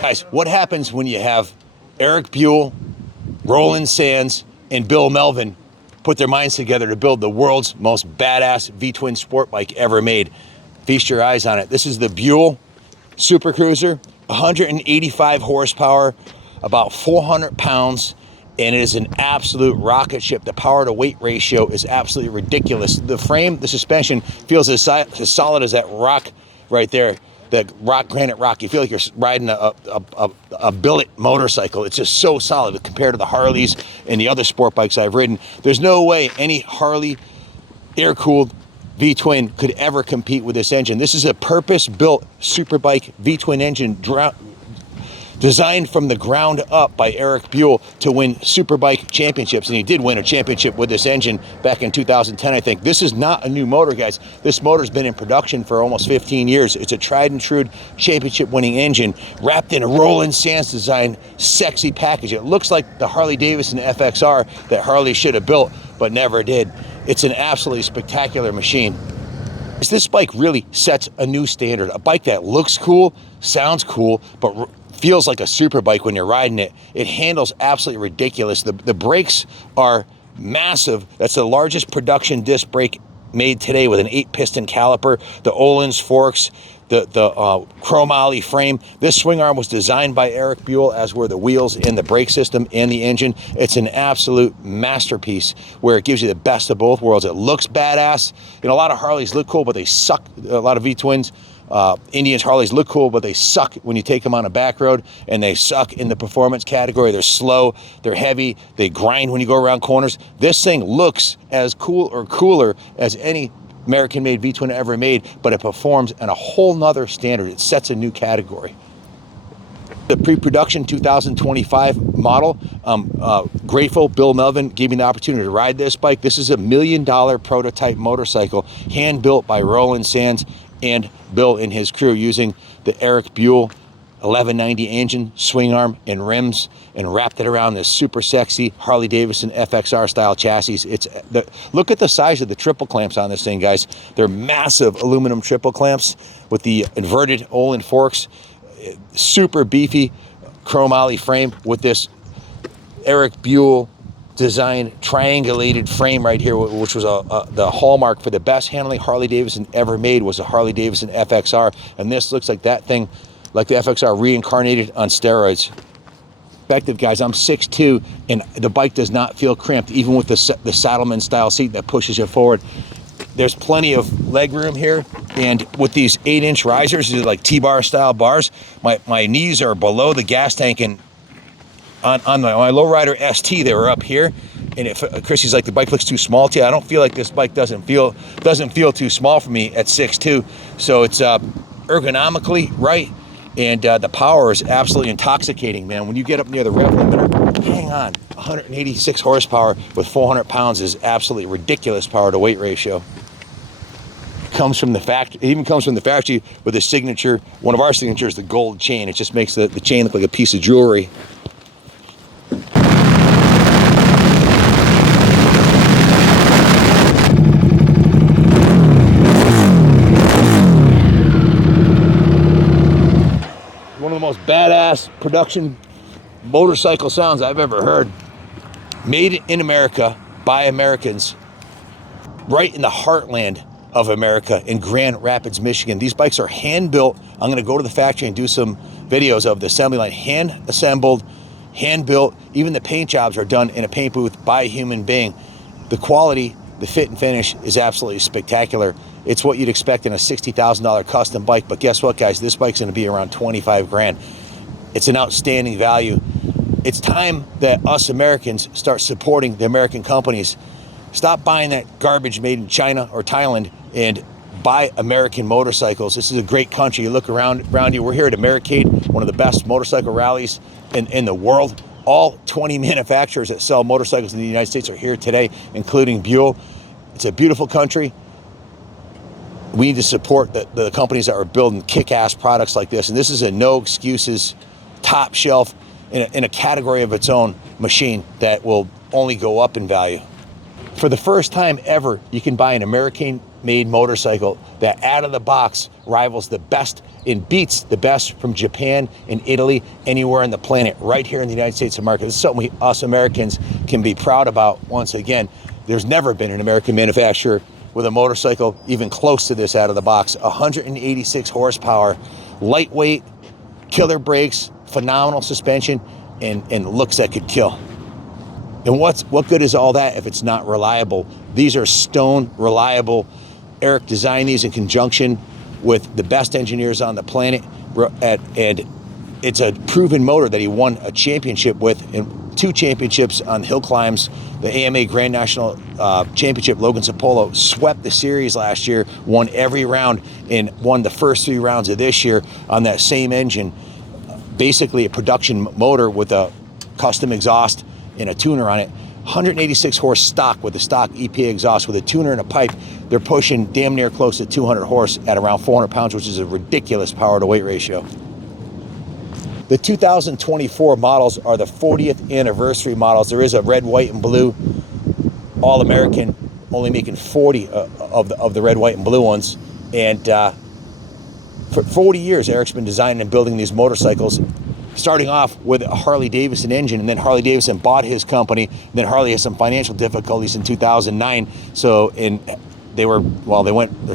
Guys, what happens when you have Eric Buell, Roland Sands, and Bill Melvin put their minds together to build the world's most badass V-twin sport bike ever made? Feast your eyes on it. This is the Buell Super Cruiser, 185 horsepower, about 400 pounds, and it is an absolute rocket ship. The power to weight ratio is absolutely ridiculous. The frame, the suspension feels as solid as that rock right there. The granite rock. You feel like you're riding a billet motorcycle. It's just so solid compared to the Harleys and the other sport bikes I've ridden. There's no way any Harley air-cooled V-twin could ever compete with this engine. This is a purpose-built superbike V-twin engine designed from the ground up by Eric Buell to win superbike championships, and he did win a championship with this engine back in 2010, I think. This is not a new motor, guys. This motor's been in production for almost 15 years. It's a tried and true championship-winning engine wrapped in a Roland Sands design sexy package. It looks like the Harley-Davidson FXR that Harley should have built, but never did. It's an absolutely spectacular machine. This bike really sets a new standard. A bike that looks cool, sounds cool, but feels like a super bike when you're riding it. It handles absolutely ridiculous. The brakes are massive. That's the largest production disc brake made today with an 8-piston caliper. The Öhlins forks, the chromoly frame. This swing arm was designed by Eric Buell, as were the wheels and the brake system and the engine. It's an absolute masterpiece where it gives you the best of both worlds. It looks badass. You know, a lot of Harleys look cool, but they suck. A lot of V-twins, Indians, Harleys look cool, but they suck when you take them on a back road, and they suck in the performance category. They're slow, they're heavy, they grind when you go around corners. This thing looks as cool or cooler as any American-made V-twin ever made, but it performs at a whole nother standard. It sets a new category. The pre-production 2025 model, grateful Bill Melvin gave me the opportunity to ride this bike. This is a $1 million prototype motorcycle, hand-built by Roland Sands and Bill and his crew, using the Eric Buell 1190 engine, swing arm, and rims, and wrapped it around this super sexy Harley-Davidson FXR style chassis. Look at the size of the triple clamps on this thing, guys. They're massive aluminum triple clamps with the inverted Öhlins forks, super beefy chromoly frame with this Eric Buell design triangulated frame right here, which was the hallmark for the best handling Harley-Davidson ever made, was a Harley-Davidson FXR. And this looks like that thing, like the FXR reincarnated on steroids. Perspective, guys, I'm 6'2", and the bike does not feel cramped, even with the Saddleman style seat that pushes you forward. There's plenty of leg room here, and with these 8-inch risers, these are like T-bar style bars, my knees are below the gas tank, and on my lowrider ST, they were up here. And if Chrissy's like, the bike looks too small to you, I don't feel like this bike doesn't feel too small for me at 6'2". So it's ergonomically right, and the power is absolutely intoxicating, man. When you get up near the rev limiter, hang on, 186 horsepower with 400 pounds is absolutely ridiculous power to weight ratio. Comes from the factory. It even comes from the factory with a signature. One of our signatures, the gold chain. It just makes the chain look like a piece of jewelry. One of the most badass production motorcycle sounds I've ever heard. Made in America by Americans, right in the heartland of America in Grand Rapids, Michigan. These bikes are hand built. I'm gonna go to the factory and do some videos of the assembly line. Hand assembled, hand built. Even the paint jobs are done in a paint booth by a human being. The quality, the fit and finish is absolutely spectacular. It's what you'd expect in a $60,000 custom bike, but guess what, guys? This bike's gonna be around 25 grand. It's an outstanding value. It's time that us Americans start supporting the American companies. Stop buying that garbage made in China or Thailand and buy American motorcycles. This is a great country. You look around you. We're here at Americade, one of the best motorcycle rallies in the world. All 20 manufacturers that sell motorcycles in the United States are here today, including Buell. It's a beautiful country. We need to support the companies that are building kick-ass products like this. And this is a no excuses, top shelf, in a category of its own machine that will only go up in value. For the first time ever, you can buy an made motorcycle that out of the box rivals the best and beats the best from Japan and Italy, anywhere on the planet, right here in the United States of America. This is something us Americans can be proud about. Once again, there's never been an American manufacturer with a motorcycle even close to this out of the box. 186 horsepower, lightweight, killer brakes, phenomenal suspension, and looks that could kill. And what good is all that if it's not reliable? These are stone reliable. Eric designed these in conjunction with the best engineers on the planet, and it's a proven motor that he won a championship with, and 2 championships on hill climbs. The AMA Grand National Championship, Logan Sapolo swept the series last year, won every round, and won the first 3 rounds of this year on that same engine. Basically a production motor with a custom exhaust and a tuner on it. 186 horse stock with the stock EPA exhaust with a tuner and a pipe. They're pushing damn near close to 200 horse at around 400 pounds, which is a ridiculous power to weight ratio. The 2024 models are the 40th anniversary models. There is a red, white, and blue All-American, only making 40 of the red, white, and blue ones. And for 40 years, Eric's been designing and building these motorcycles, starting off with a Harley-Davidson engine, and then Harley-Davidson bought his company. And then Harley has some financial difficulties in 2009. So their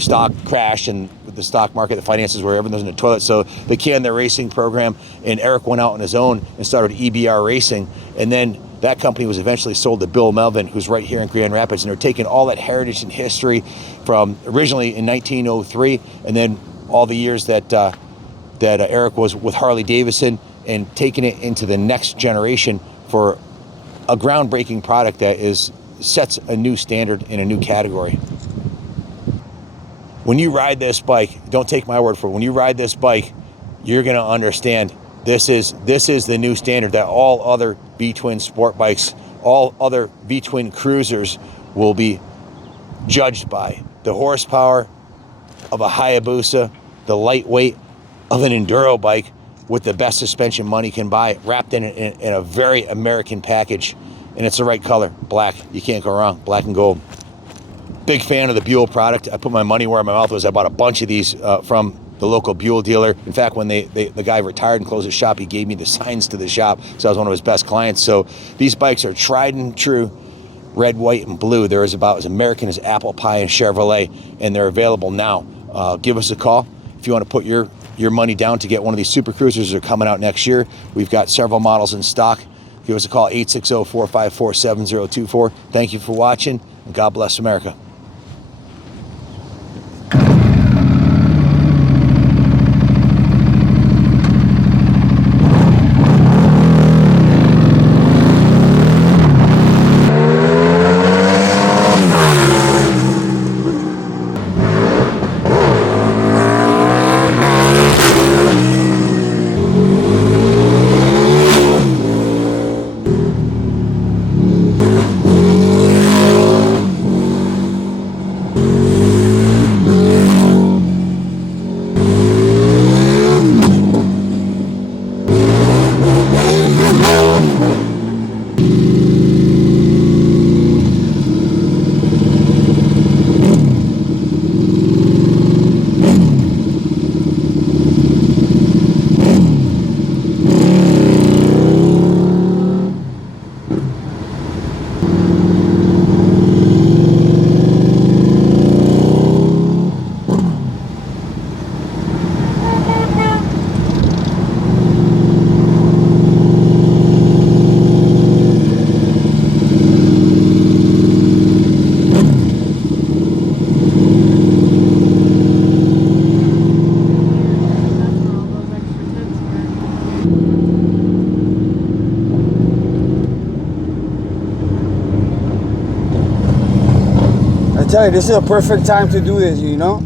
stock crashed, and with the stock market, the finances were, everything was in the toilet. So they canned their racing program, and Eric went out on his own and started EBR Racing. And then that company was eventually sold to Buell Melvin, who's right here in Grand Rapids. And they're taking all that heritage and history from originally in 1903, and then all the years that Eric was with Harley-Davidson, and taking it into the next generation for a groundbreaking product that sets a new standard in a new category. When you ride this bike, don't take my word for it, when you ride this bike, you're going to understand this is the new standard that all other V-twin sport bikes, all other V-twin cruisers will be judged by. The horsepower of a Hayabusa, the lightweight of an enduro bike with the best suspension money can buy, wrapped in a very American package. And it's the right color, black. You can't go wrong, black and gold. Big fan of the Buell product. I put my money where my mouth was. I bought a bunch of these from the local Buell dealer. In fact, when the guy retired and closed his shop, he gave me the signs to the shop, so I was one of his best clients. So these bikes are tried and true, red, white, and blue. They're about as American as apple pie and Chevrolet, and they're available now. Give us a call if you want to put your money down to get one of these super cruisers that are coming out next year. We've got several models in stock. Give us a call, 860-454-7024. Thank you for watching, and God bless America. I tell you, this is a perfect time to do this, you know?